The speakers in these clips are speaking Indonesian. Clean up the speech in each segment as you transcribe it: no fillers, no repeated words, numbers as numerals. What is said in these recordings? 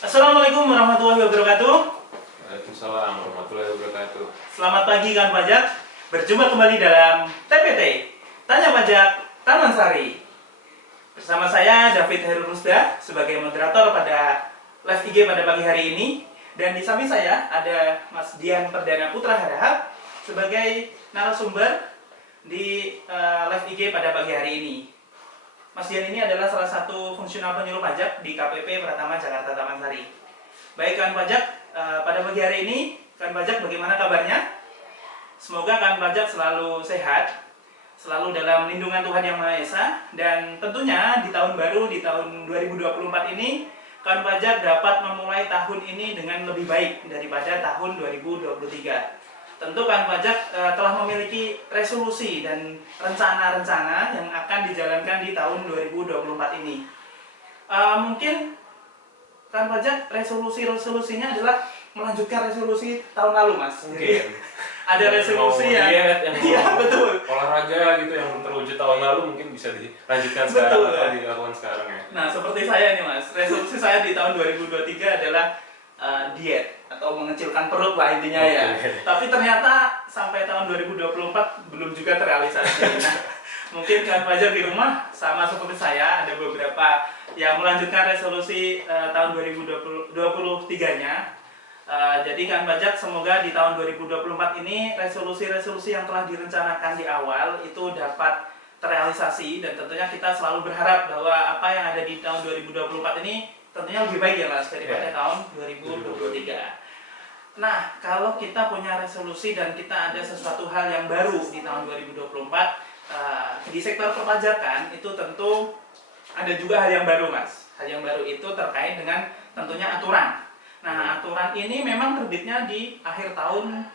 Assalamualaikum warahmatullahi wabarakatuh. Waalaikumsalam warahmatullahi wabarakatuh. Selamat pagi kan pajak. Berjumpa kembali dalam TPT Tanya Pajak Taman Sari. Bersama saya David Herul Rusda sebagai moderator pada live IG pada pagi hari ini. Dan di samping saya ada Mas Dian Perdana Putra Harahap sebagai narasumber di live IG pada pagi hari ini. Mas Dian ini adalah salah satu fungsional penyuluh pajak di KPP Pratama Jakarta Taman Sari. Baik kawan pajak, pada pagi hari ini kawan pajak bagaimana kabarnya? Semoga kawan pajak selalu sehat, selalu dalam lindungan Tuhan Yang Maha Esa, dan tentunya di tahun baru, di tahun 2024 ini kawan pajak dapat memulai tahun ini dengan lebih baik daripada tahun 2023. Tentu kawan pajak telah memiliki resolusi dan rencana-rencana yang akan dijalankan di tahun 2024 ini. Mungkin kawan pajak resolusinya adalah melanjutkan resolusi tahun lalu, Mas. Mungkin Ada resolusi yang iya, betul. olahraga gitu yang terwujud tahun lalu mungkin bisa dilanjutkan sekarang atau dilakukan sekarang ya. Nah, seperti saya nih, Mas. Resolusi saya di tahun 2023 adalah diet atau mengecilkan perut lah intinya ya. Tapi ternyata sampai tahun 2024 belum juga terrealisasi. Nah, mungkin kawan pajak di rumah sama seperti saya ada beberapa yang melanjutkan resolusi tahun 2023-nya. Jadi kawan pajak semoga di tahun 2024 ini resolusi-resolusi yang telah direncanakan di awal itu dapat terrealisasi, dan tentunya kita selalu berharap bahwa apa yang ada di tahun 2024 ini tentunya lebih baik ya Mas daripada tahun 2023. Nah, kalau kita punya resolusi dan kita ada sesuatu hal yang baru di tahun 2024 di sektor perpajakan, itu tentu ada juga hal yang baru, Mas. Hal yang baru itu terkait dengan tentunya aturan. Nah, aturan ini memang terbitnya di akhir tahun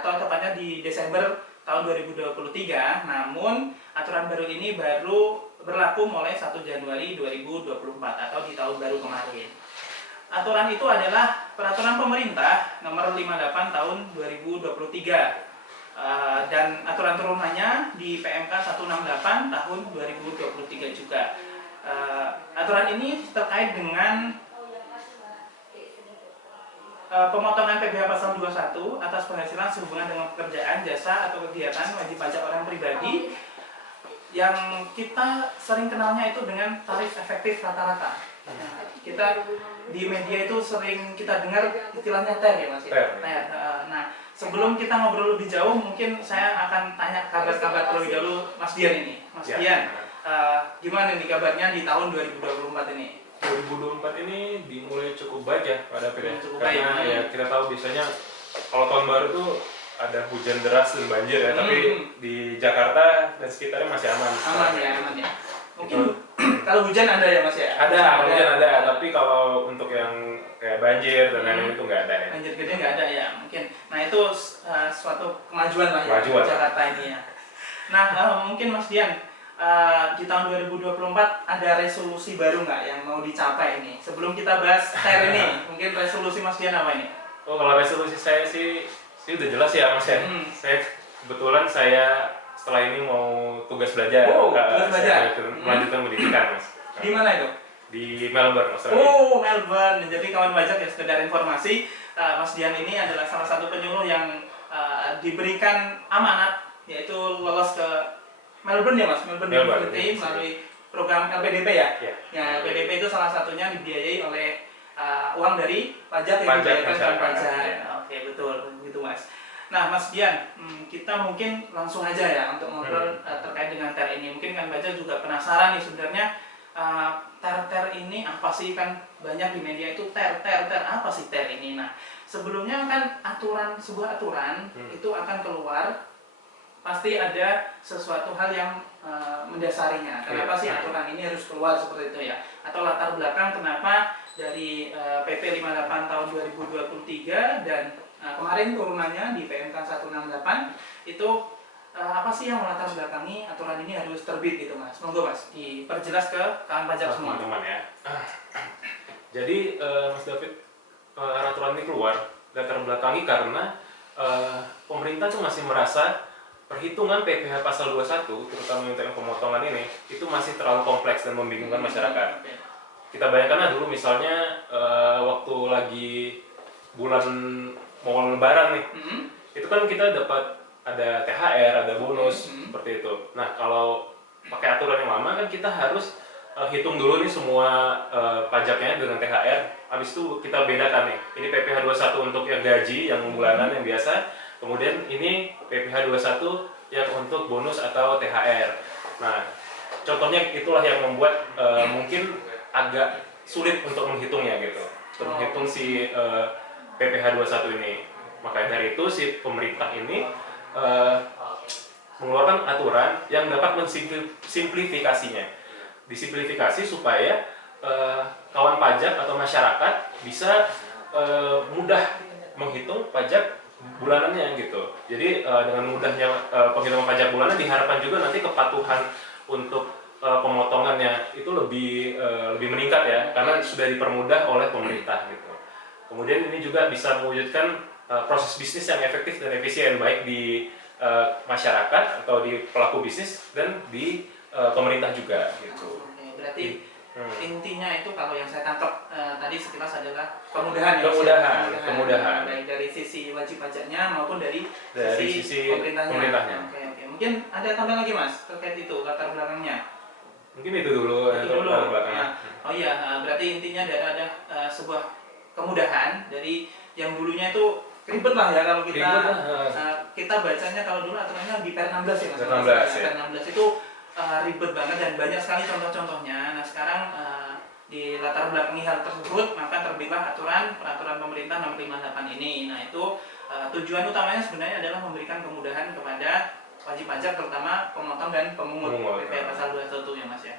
atau tepatnya di Desember tahun 2023. Namun, aturan baru ini baru berlaku mulai 1 Januari 2024 atau di tahun baru kemarin. Aturan itu adalah peraturan pemerintah nomor 58 tahun 2023 dan aturan turunannya di PMK 168 tahun 2023 juga. Aturan ini terkait dengan pemotongan PPh pasal 21 atas penghasilan sehubungan dengan pekerjaan, jasa, atau kegiatan wajib pajak orang pribadi yang kita sering kenalnya itu dengan tarif efektif rata-rata. Nah, kita di media itu sering kita dengar istilahnya TER ya Mas ya? TER. Nah, sebelum kita ngobrol lebih jauh, mungkin saya akan tanya kabar-kabar terlebih dahulu Mas Dian ini. Mas Dian, gimana nih kabarnya di tahun 2024 ini? 2024 ini dimulai cukup baik ya pada periode. Karena baik. ya kita tahu biasanya kalau tahun baru tuh ada hujan deras dan banjir ya, tapi di Jakarta dan sekitarnya masih aman. Aman ya. Mungkin kalau hujan ada ya Mas ya? Ada, hujan ada, tapi kalau untuk yang kayak banjir dan lain-lain itu nggak ada ya. Banjir gede nggak ada ya, mungkin. Nah, itu suatu kemajuan lah ya di Jakarta ini ya. Nah, mungkin Mas Dian, di tahun 2024 ada resolusi baru nggak yang mau dicapai ini? Sebelum kita bahas TER ini, mungkin resolusi Mas Dian apa ini? Oh, kalau resolusi saya sih udah jelas ya Mas ya. Saya kebetulan setelah ini mau tugas belajar. Tugas belajar. Melanjutkan pendidikan Mas. Di mana itu? Di Melbourne, Australia. Melbourne. Jadi kawan pajak ya, sekedar informasi, Mas Dian ini adalah salah satu penyuluh yang diberikan amanat yaitu lolos ke Melbourne ya Mas, Melbourne University melalui program LPDP ya. Ya, LPDP itu salah satunya dibiayai oleh uang dari pajak yang dibayarkan kawan pajak. Oke, betul, begitu Mas. Nah, Mas Dian, kita mungkin langsung aja ya untuk ngobrol terkait dengan TER ini. Mungkin kan baca juga penasaran nih sebenarnya TER ini apa sih, kan banyak di media itu TER apa sih TER ini? Nah, sebelumnya kan sebuah aturan itu akan keluar, pasti ada sesuatu hal yang mendasarinya. Kenapa sih aturan ini harus keluar seperti itu ya? Atau latar belakang kenapa dari PP 58 tahun 2023 dan kemarin turunannya di PMK 168 itu apa sih yang melatar belakangi aturan ini harus terbit gitu Mas? Monggo Mas, diperjelas ke kawan pajak semua. Teman-teman ya. Jadi Mas David, aturan ini keluar latar belakangi karena pemerintah tuh masih merasa perhitungan PPh pasal 21 terutama untuk yang pemotongan ini itu masih terlalu kompleks dan membingungkan masyarakat. kita bayangkan dulu misalnya waktu lagi bulan mau lebaran nih, itu kan kita dapat ada THR, ada bonus seperti itu. Nah kalau pakai aturan yang lama kan kita harus hitung dulu nih semua pajaknya dengan THR. Habis itu kita bedakan nih, ini PPh 21 untuk yang gaji yang bulanan yang biasa, kemudian ini PPh 21 yang untuk bonus atau THR. Nah contohnya itulah yang membuat mungkin agak sulit untuk menghitungnya gitu, untuk menghitung si PPh 21 ini. Makanya dari itu si pemerintah ini mengeluarkan aturan yang dapat mensimplifikasinya. Disimplifikasi supaya kawan pajak atau masyarakat bisa mudah menghitung pajak bulanannya gitu. Jadi dengan mudahnya penghitungan pajak bulanan diharapkan juga nanti kepatuhan untuk pemotongannya itu lebih meningkat ya, karena sudah dipermudah oleh pemerintah gitu. Kemudian ini juga bisa mewujudkan proses bisnis yang efektif dan efisien baik di masyarakat atau di pelaku bisnis dan di pemerintah juga gitu. Oke, berarti intinya itu kalau yang saya tangkap tadi sekilas adalah kemudahan ya. Kemudahan. Baik dari sisi wajib pajaknya maupun dari sisi pemerintahnya. Oke. Mungkin ada tambahan lagi Mas terkait itu latar belakangnya. Mungkin itu dulu latar belakangnya. Oh iya, berarti intinya ada sebuah kemudahan dari yang dulunya itu ribet lah ya kalau kita bacanya kalau dulu aturannya di Per 16 ya Mas. Per 16 itu ribet banget dan banyak sekali contoh-contohnya. Nah sekarang di latar belakangi hal tersebut maka terbitlah peraturan pemerintah 658 ini. Nah itu tujuan utamanya sebenarnya adalah memberikan kemudahan kepada wajib pajak terutama pemotong dan pemungut PPh pasal 21 ya Mas ya.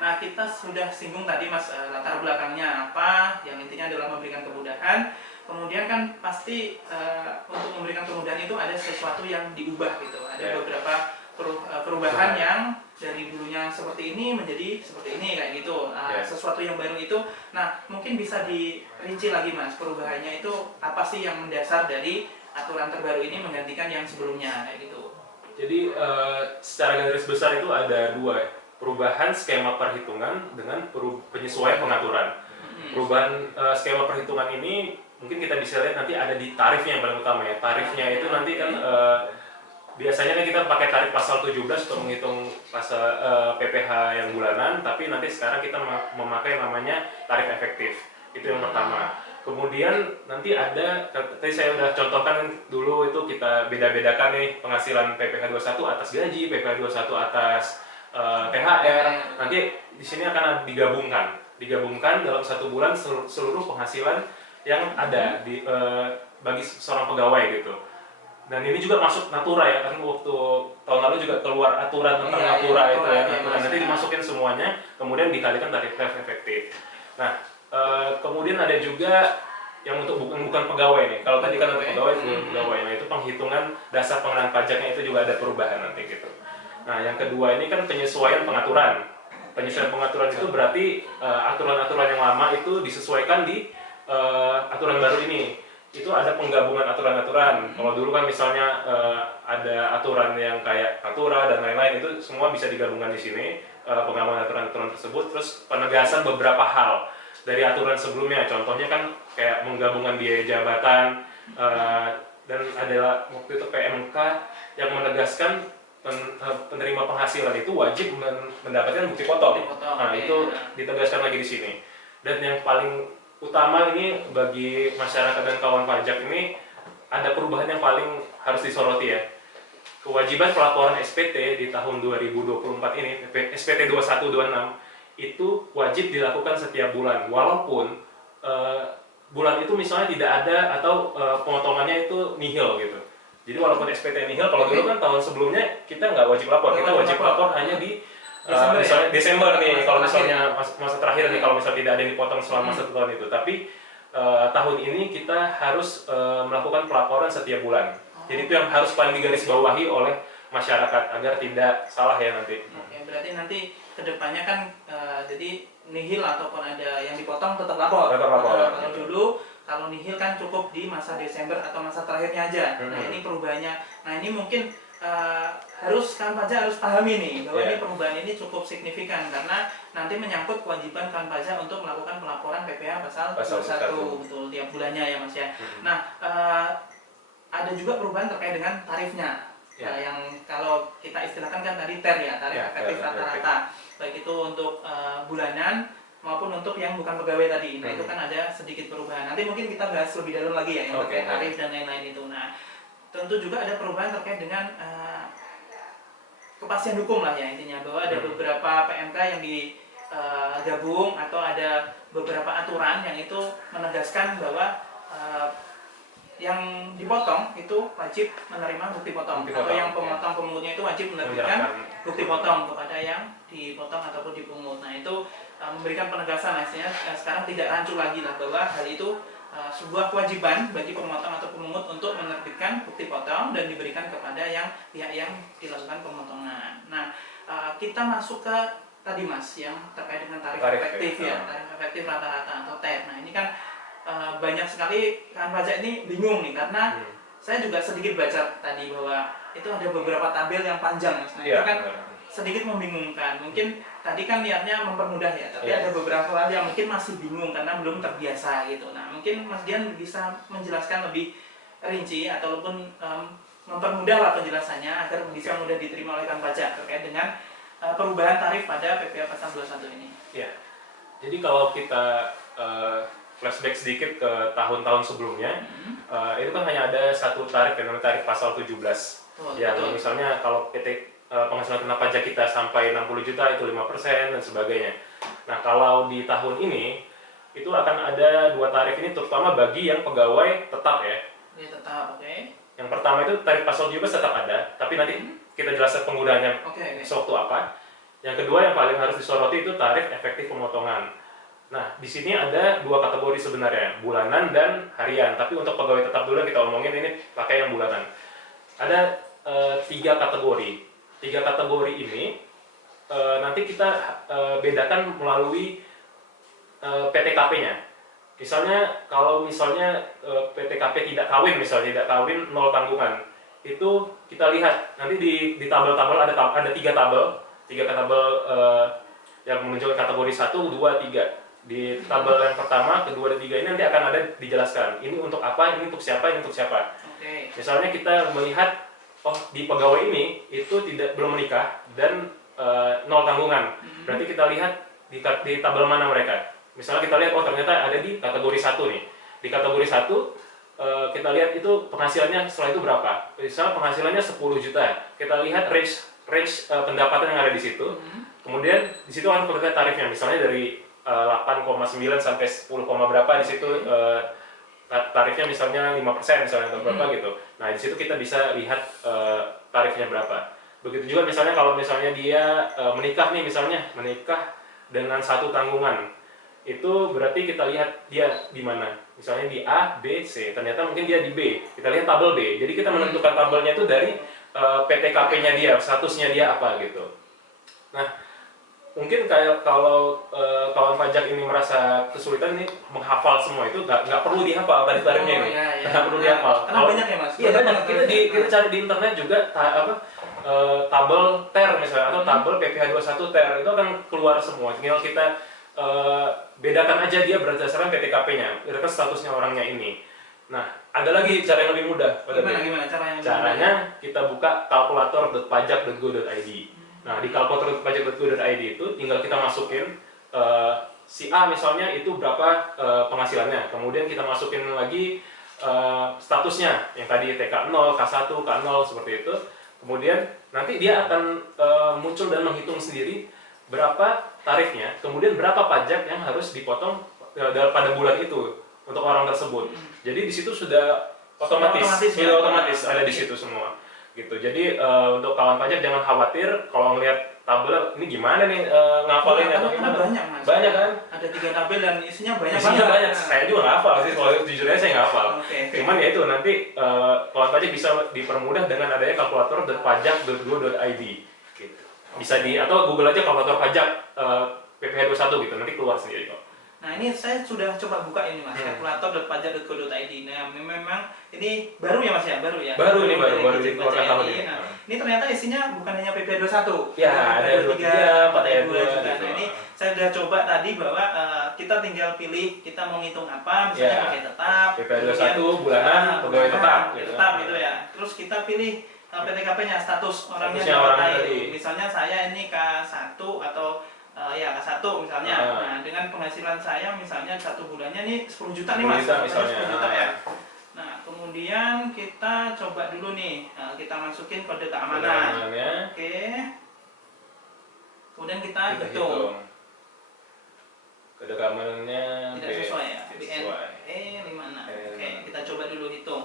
Nah kita sudah singgung tadi Mas latar belakangnya apa, yang intinya adalah memberikan kemudahan. Kemudian kan pasti untuk memberikan kemudahan itu ada sesuatu yang diubah gitu. Ada beberapa perubahan yang dari dulunya seperti ini menjadi seperti ini kayak gitu. Sesuatu yang baru itu. Nah mungkin bisa dirinci lagi Mas, perubahannya itu apa sih yang mendasar dari aturan terbaru ini menggantikan yang sebelumnya kayak gitu. Jadi secara garis besar itu ada dua, perubahan skema perhitungan dengan penyesuaian pengaturan. Perubahan skema perhitungan ini mungkin kita bisa lihat nanti ada di tarifnya yang paling utama ya. Tarifnya itu nanti kan biasanya kan kita pakai tarif pasal 17 untuk menghitung pasal PPh yang bulanan, tapi nanti sekarang kita memakai namanya tarif efektif. Itu yang pertama. Kemudian nanti ada, tadi saya udah contohkan dulu itu kita beda-bedakan nih penghasilan PPh 21 atas gaji, PPh 21 atas THR. Nanti di sini akan digabungkan dalam satu bulan seluruh penghasilan yang ada bagi seorang pegawai gitu. Dan ini juga masuk Natura ya, kan waktu tahun lalu juga keluar aturan tentang Natura itu ya. Nanti dimasukin semuanya, kemudian dikalikan tarif efektif. Nah, kemudian ada juga yang untuk bukan pegawai nih. Kalau tadi kan untuk pegawai, nah itu penghitungan dasar pengenaan pajaknya itu juga ada perubahan nanti gitu. Nah, yang kedua ini kan penyesuaian pengaturan. Penyesuaian pengaturan itu berarti aturan-aturan yang lama itu disesuaikan di aturan baru ini. Itu ada penggabungan aturan-aturan. Kalau dulu kan misalnya ada aturan yang kayak Natura dan lain-lain, itu semua bisa digabungkan di sini, penggabungan aturan-aturan tersebut, terus penegasan beberapa hal dari aturan sebelumnya. Contohnya kan kayak menggabungkan biaya jabatan, dan adalah waktu itu PMK yang menegaskan penerima penghasilan itu wajib mendapatkan bukti potong. Nah, itu ditegaskan lagi di sini. Dan yang paling utama ini bagi masyarakat dan kawan pajak ini ada perubahan yang paling harus disoroti ya. Kewajiban pelaporan SPT di tahun 2024 ini, SPT 2126 itu wajib dilakukan setiap bulan, walaupun bulan itu misalnya tidak ada atau pemotongannya itu nihil gitu. Jadi walaupun SPT nihil, kalau dulu kan tahun sebelumnya kita nggak wajib lapor, kita wajib lapor hanya di misalnya Desember nih, kalau misalnya masa terakhir nih, kalau misalnya tidak ada yang dipotong selama 1 tahun itu. Tapi tahun ini kita harus melakukan pelaporan setiap bulan. Jadi itu yang harus paling digarisbawahi oleh masyarakat agar tidak salah ya nanti. Oke, berarti nanti kedepannya kan jadi nihil ataupun ada yang dipotong tetap lapor. Kalau dulu kalau nihil kan cukup di masa Desember atau masa terakhirnya aja. Nah ini perubahannya. Nah ini mungkin harus kawan pajak harus pahami nih bahwa Yeah. ini perubahan ini cukup signifikan karena nanti menyangkut kewajiban kawan pajak untuk melakukan pelaporan PPh pasal 21 betul tiap bulannya ya Mas ya. Nah, ada juga perubahan terkait dengan tarifnya. Yang kalau kita istilahkan kan tadi TER ya, tarif efektif rata-rata. Baik itu untuk bulanan maupun untuk yang bukan pegawai tadi. Nah, itu kan ada sedikit perubahan. Nanti mungkin kita bahas lebih dalam lagi ya yang terkait tarif dan lain-lain itu. Nah, tentu juga ada perubahan terkait dengan kepastian hukum lah ya intinya, bahwa ada beberapa PMK yang digabung atau ada beberapa aturan yang itu menegaskan bahwa yang dipotong itu wajib menerima bukti potong, atau yang pemotong pemungutnya itu wajib menerbitkan bukti potong kepada yang dipotong ataupun dipungut. Nah, itu memberikan penegasan hasilnya sekarang tidak rancu lagi lah bahwa hal itu sebuah kewajiban bagi pemotong atau pemungut untuk menerbitkan bukti potong dan diberikan kepada pihak yang dilakukan pemotongan. Nah, kita masuk ke tadi Mas yang terkait dengan tarif efektif ya, tarif efektif rata-rata atau TER. Nah, ini kan banyak sekali kan pajak ini bingung nih karena saya juga sedikit baca tadi bahwa itu ada beberapa tabel yang panjang Mas. Nah, itu kan sedikit membingungkan. Mungkin tadi kan niatnya mempermudah ya, tapi ada beberapa hal yang mungkin masih bingung karena belum terbiasa gitu. Nah, mungkin Mas Dian bisa menjelaskan lebih rinci ataupun mempermudah lah penjelasannya agar bisa mudah diterima oleh kan pajak terkait dengan perubahan tarif pada PPh pasal 21 ini. Ya. Jadi kalau kita flashback sedikit ke tahun-tahun sebelumnya, itu kan hanya ada satu tarif yang namanya tarif pasal 17. Yang misalnya kalau PT penghasilan kena pajak kita sampai 60 juta itu 5% dan sebagainya. Nah, kalau di tahun ini itu akan ada dua tarif ini terutama bagi yang pegawai tetap ya. Ya, tetap, oke. Yang pertama itu tarif pasal 17 tetap ada, tapi nanti kita jelaskan penggunaannya sewaktu apa. Yang kedua yang paling harus disoroti itu tarif efektif pemotongan. Nah, di sini ada dua kategori sebenarnya, bulanan dan harian. Tapi untuk pegawai tetap dulu kita omongin ini pakai yang bulanan. Ada tiga kategori. Tiga kategori ini nanti kita bedakan melalui PTKP-nya. Misalnya kalau PTKP tidak kawin, misalnya tidak kawin 0 tanggungan, itu kita lihat nanti di tabel-tabel ada tiga tabel yang menunjukkan kategori 1, 2, 3. Di tabel yang pertama, kedua, dan tiga ini nanti akan ada dijelaskan ini untuk apa, ini untuk siapa, ini untuk siapa. Misalnya kita melihat di pegawai ini itu belum menikah dan 0 tanggungan. Berarti kita lihat di tabel mana mereka. Misalnya kita lihat ternyata ada di kategori 1 nih. Di kategori 1 kita lihat itu penghasilannya setelah itu berapa. Misalnya penghasilannya 10 juta. Kita lihat range pendapatan yang ada di situ. Kemudian di situ akan kelihatan tarifnya. Misalnya dari 8,9 sampai 10, berapa di situ tarifnya misalnya 5% misalnya atau berapa gitu. Nah, di situ kita bisa lihat tarifnya berapa. Begitu juga misalnya kalau misalnya dia menikah nih, misalnya menikah dengan 1 tanggungan. Itu berarti kita lihat dia di mana. Misalnya di A, B, C. Ternyata mungkin dia di B. Kita lihat tabel B. Jadi kita menentukan tabelnya itu dari PTKP-nya dia, statusnya dia apa gitu. Nah, mungkin kayak kalau kawan pajak ini merasa kesulitan nih menghafal semua itu nggak perlu dihafal tarif-tarifnya ini. Nggak perlu dihafal. Karena banyak ya Mas. Iya banyak. Kita cari di internet juga tabel TER misalnya atau tabel PPh 21 TER itu akan keluar semua. Tinggal kita bedakan aja dia berdasarkan PTKP-nya, berdasarkan statusnya orangnya ini. Nah, ada lagi cara yang lebih mudah. Gimana caranya? Caranya kita buka kalkulator.pajak.go.id. Nah, di kalkulator.pajak.go.id itu tinggal kita masukin si A misalnya itu berapa penghasilannya. Kemudian kita masukin lagi statusnya yang tadi TK0, K1, K0 seperti itu. Kemudian nanti dia akan muncul dan menghitung sendiri berapa tarifnya, kemudian berapa pajak yang harus dipotong pada bulan itu untuk orang tersebut. Jadi di situ sudah otomatis ada di situ semua. Gitu. Jadi untuk kawan pajak jangan khawatir kalau ngelihat tabel ini gimana nih ngapalinnya. Karena banyak Mas. Banyak kan? Ada 3 tabel dan isinya banyak. Banyak. Saya juga nggak hafal sih, kalau jujur aja saya nggak hafal. Cuman ya itu nanti kawan pajak bisa dipermudah dengan adanya kalkulator.pajak.go.id. Gitu. Bisa atau Google aja kalkulator pajak PPh 21 gitu, nanti keluar sendiri kok. Nah ini saya sudah coba buka ini Mas, kalkulator.pajak.go.id. Nah memang ini baru ya Mas ya, baru ya. Baru ini dari baru Ditjen dikeluarkan Pajak tahun RI. ini. Nah ini ternyata isinya bukan hanya PP 21. Ya, ada 23, 4 juga. gitu. Nah ini saya sudah coba tadi bahwa kita tinggal pilih kita mau ngitung apa, misalnya Ya. pakai tetap. PP 21 bulanan pegawai tetap gitu. Tetap gitu ya. Terus kita pilih PTKP-nya, status orangnya Statusnya orang diapain. tadi. Misalnya saya ini K1 atau ya K1 misalnya. Nah, dengan penghasilan saya misalnya satu bulannya nih 10 juta nih Mas. 10 juta misalnya. 10 juta ya. Nah, kemudian kita coba dulu nih, kita masukin kode keamanan. Oke. Kemudian kita hitung. Kode keamanannya Tidak sesuai ya. sesuai. BNE 56. Oke, kita coba dulu hitung.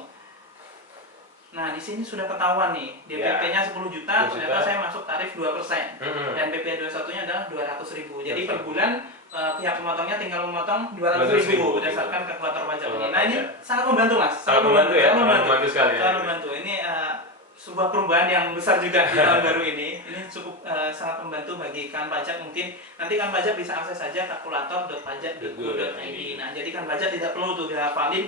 Nah, di sini sudah ketahuan nih, DPP-nya 10 juta, ternyata saya masuk tarif 2%. Dan PP 21-nya adalah 200.000. Jadi per bulan pihak pemotongnya tinggal memotong 200.000 berdasarkan kalkulator pajak ini. Nah, ini sangat membantu Mas. Sangat membantu ya. Sangat membantu sekali. Sangat membantu. Ini sebuah perubahan yang besar juga di tahun baru ini. Ini cukup sangat membantu bagi kan pajak. Mungkin nanti kan pajak bisa akses saja kalkulator.pajak.go.id. Nah, jadi kan pajak tidak perlu tuh dihafalin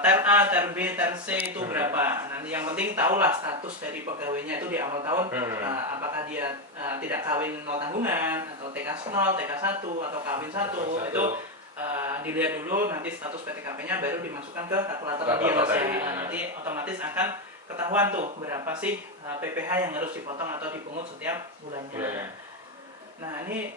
ter A, ter B, ter C itu berapa. Nanti yang penting tahulah status dari pegawainya itu di awal tahun, apakah dia tidak kawin nol tanggungan atau TK 0, TK 1 atau kawin 1. Itu dilihat dulu, nanti status PTKP-nya baru dimasukkan ke kalkulator tadi ya Mas ya. Nanti otomatis akan ketahuan tuh berapa sih PPh yang harus dipotong atau dipungut setiap bulannya. Nah ini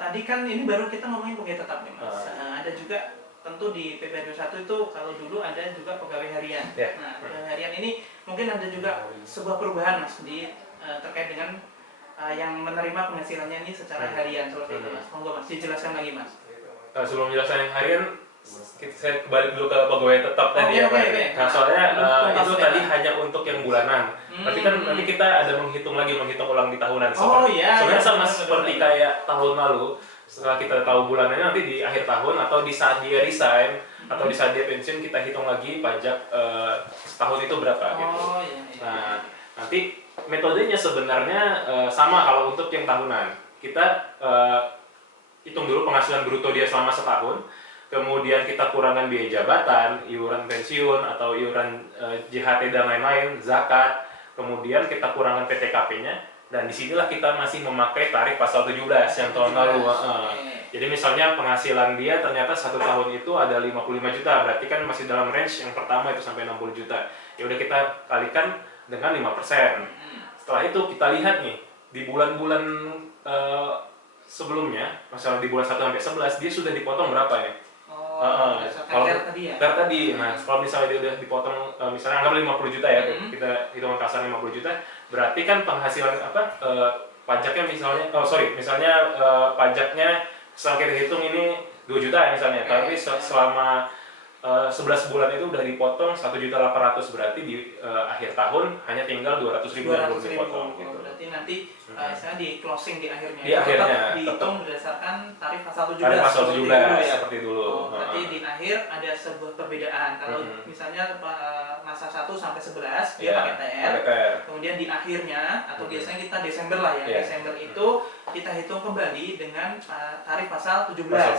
tadi kan ini baru kita ngomongin pegawai tetap nih Mas. Ada juga tentu di PP 21 itu kalau dulu ada juga pegawai harian. Nah, pegawai harian ini mungkin ada juga sebuah perubahan Mas di terkait dengan yang menerima penghasilannya ini secara harian seperti itu Mas. Monggo Mas dijelaskan lagi Mas. Sebelum menjelaskan yang harian, saya kembali dulu ke pegawai tetap tadi ya Pak. Nah, soalnya itu tadi hanya untuk yang bulanan. Tapi kan nanti kita ada menghitung ulang di tahunan. Sebenarnya sama seperti kayak tahun lalu. Setelah kita tahu bulanannya nanti di akhir tahun atau di saat dia resign atau di saat dia pensiun kita hitung lagi pajak setahun itu berapa gitu. Nah nanti metodenya sebenarnya sama kalau untuk yang tahunan. Kita hitung dulu penghasilan bruto dia selama setahun, kemudian kita kurangkan biaya jabatan, iuran pensiun atau iuran JHT dan lain-lain, zakat, kemudian kita kurangkan PTKP-nya. Dan disinilah kita masih memakai tarif pasal 17 yang tahun lalu. Jadi misalnya penghasilan dia ternyata satu tahun itu ada 55 juta, berarti kan masih dalam range yang pertama itu sampai 60 juta. Ya udah kita kalikan dengan 5%. Setelah itu kita lihat nih di bulan-bulan sebelumnya, misalnya di bulan 1 sampai 11 dia sudah dipotong berapa nih? Kalau tadi ya. Tadi. Nah, kalau misalnya dia udah dipotong misalnya anggap 50 juta ya, kita hitungan kasar 50 juta, berarti kan penghasilan pajaknya misalnya pajaknya setelah kita hitung ini 2 juta ya misalnya, tapi selama 11 bulan itu udah dipotong 1.800.000, berarti di akhir tahun hanya tinggal 200.000 yang belum dipotong gitu. Berarti nanti saya di closing di akhirnya. Di akhirnya dihitung berdasarkan tarif pasal 17. Tarif pasal 17 seperti dulu. Berarti di akhir ada sebuah perbedaan. Kalau misalnya masa 1 sampai 11 dia pakai TR. Kemudian di akhirnya atau biasanya kita Desember lah ya. Desember itu kita hitung kembali dengan tarif pasal 17. Nah,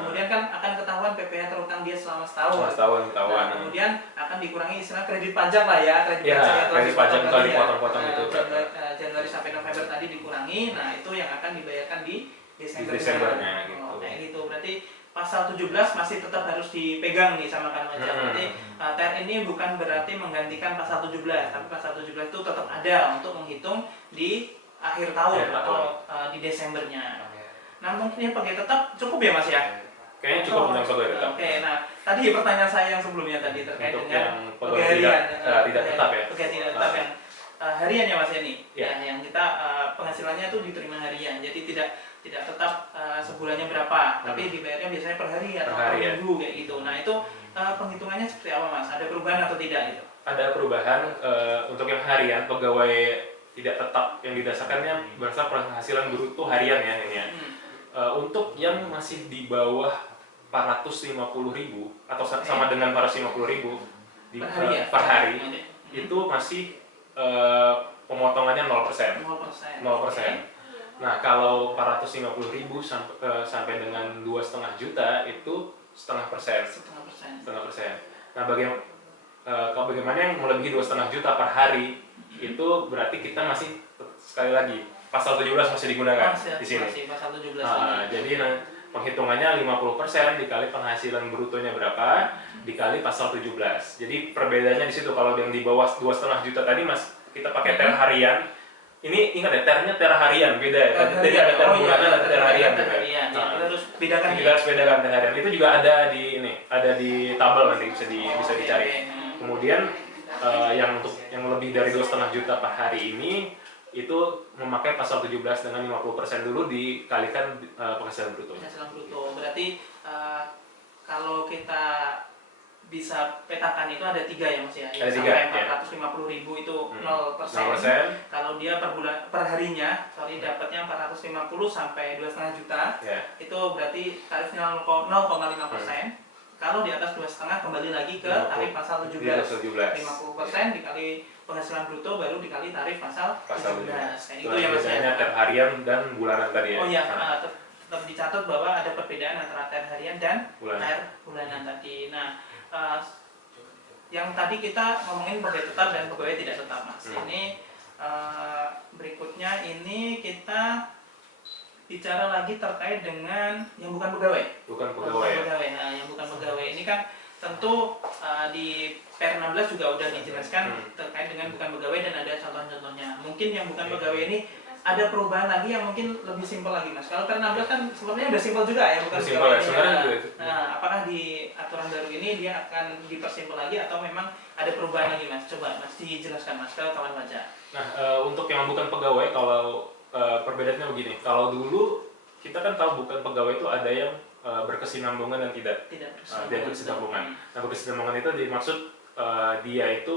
kemudian kan akan ketahuan PPh terutang dia selama setahun. Nah, kemudian akan dikurangi istilah kredit pajak lah ya, kredit pajak kalau dipotong-potong itu. Januari sampai November tadi dikurangi, nah itu yang akan dibayarkan di Desembernya gitu. Kayak gitu. Berarti pasal 17 masih tetap harus dipegang nih sama kan pajak. Berarti TR ini bukan berarti menggantikan pasal 17, tapi pasal 17 itu tetap ada untuk menghitung di akhir tahun atau di Desembernya. Nah mungkin pegawai tetap cukup ya Mas ya? Kayaknya cukup dengan pegawai tetap. Oke, nah tadi pertanyaan saya yang sebelumnya tadi terkait untuk dengan yang pegawai tidak tetap ya. Pegawai tidak tetap yang harian ya Mas Yani. Yang kita penghasilannya itu diterima harian. Jadi tidak tetap sebulannya berapa, tapi dibayarnya biasanya per hari atau per minggu kayak gitu. Nah, itu penghitungannya seperti apa Mas? Ada perubahan atau tidak itu? Ada perubahan untuk yang harian pegawai tidak tetap yang didasarkannya berdasarkan penghasilan bruto harian ya ini ya. Untuk yang masih di bawah 450.000 atau sama dengan 450.000 per hari itu masih pemotongannya 0%. 0%. Nah, kalau 450.000 sampai dengan 2,5 juta itu setengah persen. Setengah persen. Setengah persen. Nah, kalau bagaimana yang melebihi 2,5 juta per hari itu berarti kita masih sekali lagi pasal 17 masih digunakan di sini. Masih pasal 17 Jadi penghitungannya 50% dikali penghasilan brutonya berapa dikali pasal 17. Jadi perbedaannya di situ. Kalau yang di bawah 2,5 juta tadi Mas, kita pakai ter harian. Ini ingat ya, ternya ter harian, beda ya. Jadi ada ter bulanan, ada ter harian. Kita harus bedakan. Kita harus bedakan ter harian. Itu juga ada di ini, ada di tabel nanti bisa dicari. Kemudian yang lebih dari 2,5 juta per hari ini itu memakai pasal 17 dengan 50% dulu dikalikan penghasilan bruto. Penghasilan bruto. Berarti kalau kita bisa petakan itu ada 3 ya Mas ya. Ada sampai 450.000 itu 0%. Kalau dia per harinya, dapatnya 450 sampai 2,5 juta. Itu berarti tarifnya 0,5%. Kalau di atas 2,5 kembali lagi ke tarif pasal 17. 50% dikali penghasilan bruto baru dikali tarif pasal 17. Itu ya Mas ya. Ter harian dan bulanan tadi ya. Oh iya, tetap dicatat bahwa ada perbedaan antara ter harian dan ter bulanan tadi. Nah, yang tadi kita ngomongin pegawai tetap dan pegawai tidak tetap Mas. Ini berikutnya ini kita bicara lagi terkait dengan yang bukan pegawai. Bukan pegawai. Nah, yang bukan pegawai ini kan tentu di Per 16 juga udah dijelaskan terkait dengan bukan pegawai dan ada contoh-contohnya. Mungkin yang bukan pegawai ini ada perubahan lagi yang mungkin lebih simpel lagi Mas. Kalau Per 16 kan sebenarnya udah simpel juga ya, bukan simpel ya. Nah, apakah di aturan baru ini dia akan dipersimpel lagi atau memang ada perubahan lagi Mas? Coba Mas dijelaskan Mas ke kawan baca. Nah, untuk yang bukan pegawai kalau perbedaannya begini. Kalau dulu kita kan tahu bukan pegawai itu ada yang berkesinambungan dan tidak berkesinambungan. Nah, berkesinambungan itu dimaksud dia itu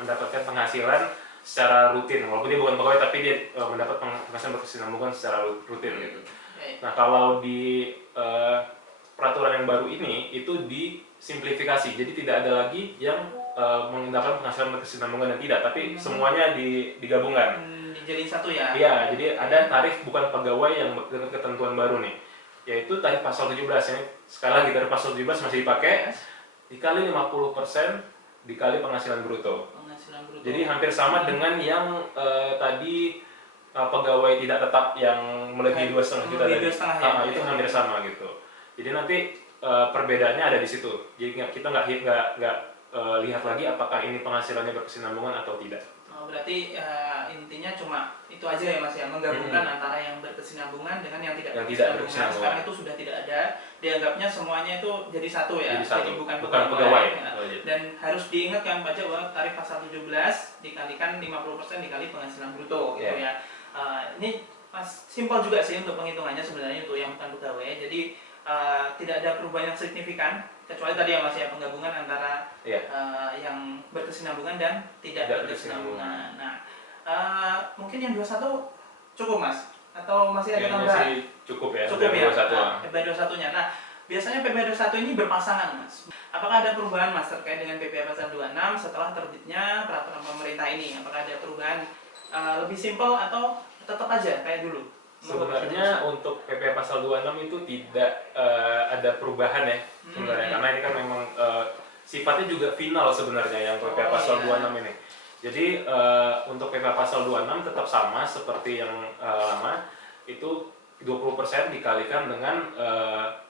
mendapatkan penghasilan secara rutin, walaupun dia bukan pegawai tapi dia mendapat penghasilan berkesinambungan secara rutin gitu. Nah, kalau di peraturan yang baru ini itu disimplifikasi, jadi tidak ada lagi yang mendapatkan penghasilan berkesinambungan dan tidak, tapi semuanya digabungkan. Dijadiin satu ya? Iya, jadi ada tarif bukan pegawai yang dengan ketentuan baru nih, yaitu tarif pasal 17 ya. Sekali lagi tarif pasal 17 masih dipakai, dikali 50% dikali penghasilan bruto. Jadi hampir sama dengan yang tadi pegawai tidak tetap yang melebihi 2,5 juta tadi. Itu hampir sama gitu. Jadi nanti perbedaannya ada di situ. Jadi kita nggak lihat lagi apakah ini penghasilannya berkesinambungan atau tidak. Berarti intinya cuma itu aja ya Mas ya, menggabungkan antara yang berkesinambungan dengan yang tidak berkesinambungan. Sekarang itu sudah tidak ada, dianggapnya semuanya itu jadi satu ya, jadi bukan pegawai. Dan harus diingatkan pajak bahwa tarif pasal 17 dikalikan 50% dikali penghasilan bruto gitu ya. Ini Mas simpel juga sih untuk penghitungannya sebenarnya untuk yang bukan pegawai. Jadi tidak ada perubahan yang signifikan kecuali tadi ya Mas ya, penggabungan antara yang berkesinambungan dan tidak berkesinambungan. Nah, mungkin yang 21 cukup Mas atau masih ada tambahan? Masih cukup ya. Cukup ya. PPh 21-nya. Nah, biasanya PPh 21 ini berpasangan Mas. Apakah ada perubahan Mas terkait dengan PPh pasal 26 setelah terbitnya peraturan pemerintah ini? Apakah ada perubahan lebih simpel atau tetap aja kayak dulu? Sebenarnya untuk PPh pasal 26 itu tidak ada perubahan ya sebenarnya, karena ini kan memang sifatnya juga final sebenarnya yang PPh pasal 26 ini. Jadi untuk PPh pasal 26 tetap sama seperti yang lama, itu 20% dikalikan dengan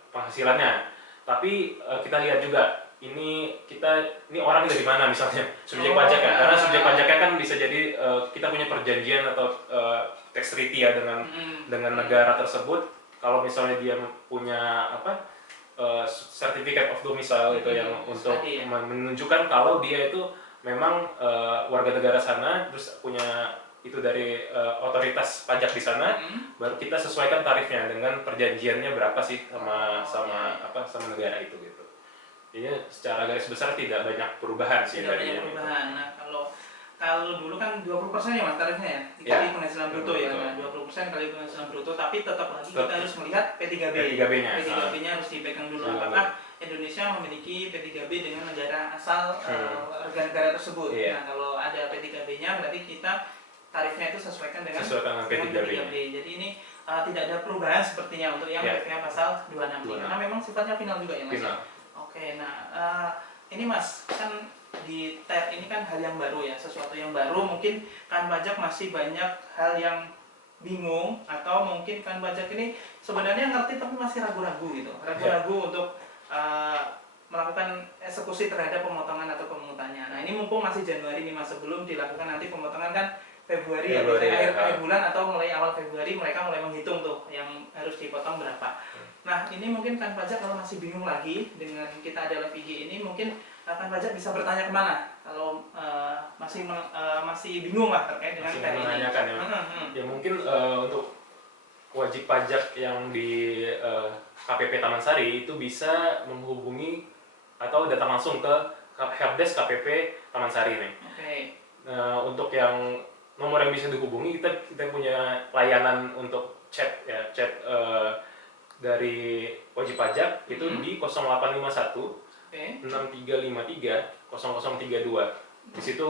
penghasilannya. Tapi kita lihat juga ini orang dari mana misalnya subjek pajak ya, karena subjek pajaknya kan bisa jadi kita punya perjanjian atau tax treaty ya dengan negara tersebut. Kalau misalnya dia punya certificate of domicile itu yang untuk menunjukkan kalau dia itu memang warga negara sana, terus punya itu dari otoritas pajak di sana, baru kita sesuaikan tarifnya dengan perjanjiannya berapa sih sama negara itu gitu. Jadi secara garis besar tidak banyak perubahan sih dari yang itu. Nah, kalau dulu kan 20% ya Mas tarifnya ya, dikali penghasilan bruto ya. Nah, 20% kali penghasilan bruto, tapi tetap lagi kita harus melihat P3B. P3B-nya harus dipegang dulu. Apakah Indonesia memiliki P3B dengan negara asal warga negara tersebut. Nah, kalau ada P3B-nya berarti kita tarifnya itu sesuaikan dengan P3B. Jadi ini tidak ada perubahan sepertinya untuk yang PPh pasal 265 karena memang sifatnya final juga ya Mas. Final. Oke, nah ini Mas, kan di TER ini kan hal yang baru ya, sesuatu yang baru, mungkin kan pajak masih banyak hal yang bingung, atau mungkin kan pajak ini sebenarnya ngerti tapi masih ragu-ragu gitu, ragu-ragu untuk melakukan eksekusi terhadap pemotongan atau pemungutannya. Nah ini mumpung masih Januari nih Mas, sebelum dilakukan nanti pemotongan kan Februari ya, akhir bulan atau mulai awal Februari mereka mulai menghitung tuh yang harus dipotong berapa. Nah ini mungkin kan pajak kalau masih bingung lagi dengan kita ada live IG ini, mungkin kan pajak bisa bertanya kemana kalau masih bingung lah terkait dengan masih TER ini. menanyakan ya. Ya mungkin untuk wajib pajak yang di KPP Taman Sari itu bisa menghubungi atau datang langsung ke helpdesk KPP Taman Sari nih. Untuk yang nomor yang bisa dihubungi, kita punya layanan untuk chat ya, dari wajib pajak itu di 0851 6353 0032. Di situ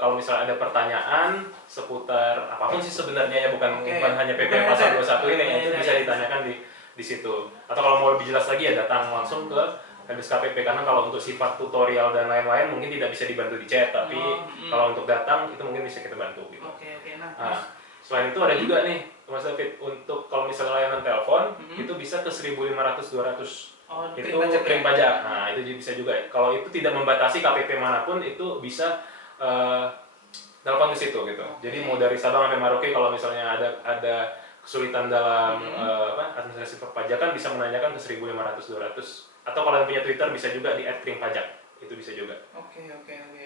kalau misalnya ada pertanyaan seputar apapun sih sebenarnya ya, bukan hanya PP pasal 21 ini, itu bisa ditanyakan di situ. Atau kalau mau lebih jelas lagi ya datang langsung ke helpdesk KPP, karena kalau untuk sifat tutorial dan lain-lain mungkin tidak bisa dibantu di chat, tapi kalau untuk datang itu mungkin bisa kita bantu gitu. Nah, selain itu ada juga nih Mas David, untuk kalau misalnya layanan telepon itu bisa ke 1.500-200. Itu krim pajak. Nah, itu bisa juga. Kalau itu tidak membatasi KPP manapun, itu bisa telepon ke situ gitu. Jadi mau dari Sabang sampai Merauke, kalau misalnya ada kesulitan dalam administrasi perpajakan, bisa menanyakan ke 1.500-200. Atau kalau yang punya Twitter bisa juga di @krimpajak. Itu bisa juga. Oke.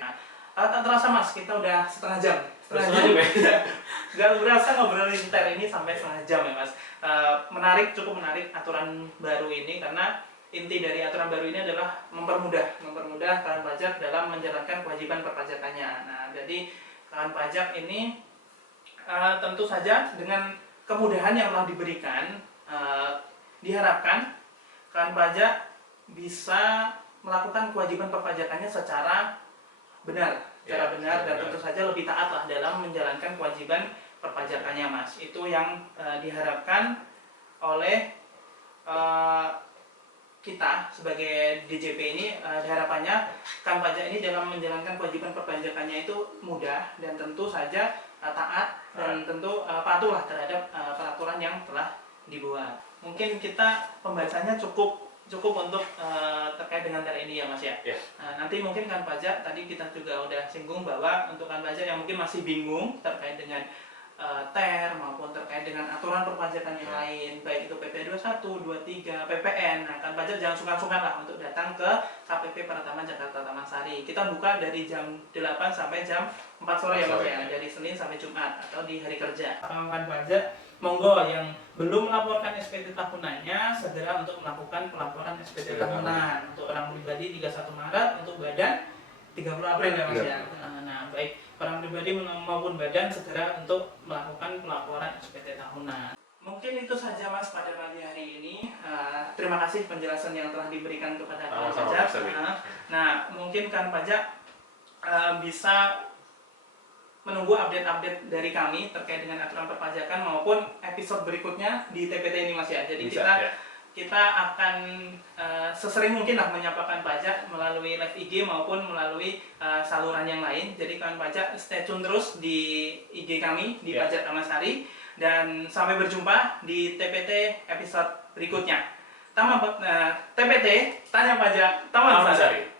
Nah, tak terasa Mas, kita udah setengah jam. Gak berasa ngobrolin TER ini sampai setengah jam ya Mas. Cukup menarik aturan baru ini, karena inti dari aturan baru ini adalah mempermudah kawan pajak dalam menjalankan kewajiban perpajakannya. Nah, jadi kawan pajak ini tentu saja dengan kemudahan yang telah diberikan, diharapkan kawan pajak bisa melakukan kewajiban perpajakannya secara benar, dan tentu saja lebih taat lah dalam menjalankan kewajiban perpajakannya Mas. Itu yang diharapkan oleh kita sebagai DJP ini. Harapannya kan pajak ini dalam menjalankan kewajiban perpajakannya itu mudah dan tentu saja taat dan tentu patuhlah terhadap peraturan yang telah dibuat. Mungkin kita pembahasannya cukup untuk terkait dengan TER ini ya Mas ya. Nanti mungkin kan pajak, tadi kita juga udah singgung bahwa untuk kan pajak yang mungkin masih bingung terkait dengan TER maupun terkait dengan aturan perpajakan yang lain, baik itu PP 21, 23, PPN. Nah, kan pajak jangan sungkan-sungkan lah untuk datang ke KPP Pratama Jakarta Taman Sari. Kita buka dari jam 8 sampai jam 4 sore ya Mas ya, dari Senin sampai Jumat atau di hari kerja. Kawan pajak, monggo yang belum melaporkan SPT tahunannya segera untuk melakukan pelaporan SPT tahunan untuk orang pribadi 31 Maret, untuk badan 30 April ya Mas ya. Nah, baik orang pribadi maupun badan segera untuk melakukan pelaporan SPT tahunan. Mungkin itu saja Mas pada pagi hari ini. Terima kasih penjelasan yang telah diberikan kepada kawan pajak. Nah, mungkin kan pajak bisa menunggu update-update dari kami terkait dengan aturan perpajakan maupun episode berikutnya di TPT ini Mas ya. Jadi kita akan sesering mungkin lah menyapakan pajak melalui live IG maupun melalui saluran yang lain. Jadi kawan pajak stay tune terus di IG kami di Pajak Taman Sari, dan sampai berjumpa di TPT episode berikutnya. TPT Tanya Pajak Taman Sari.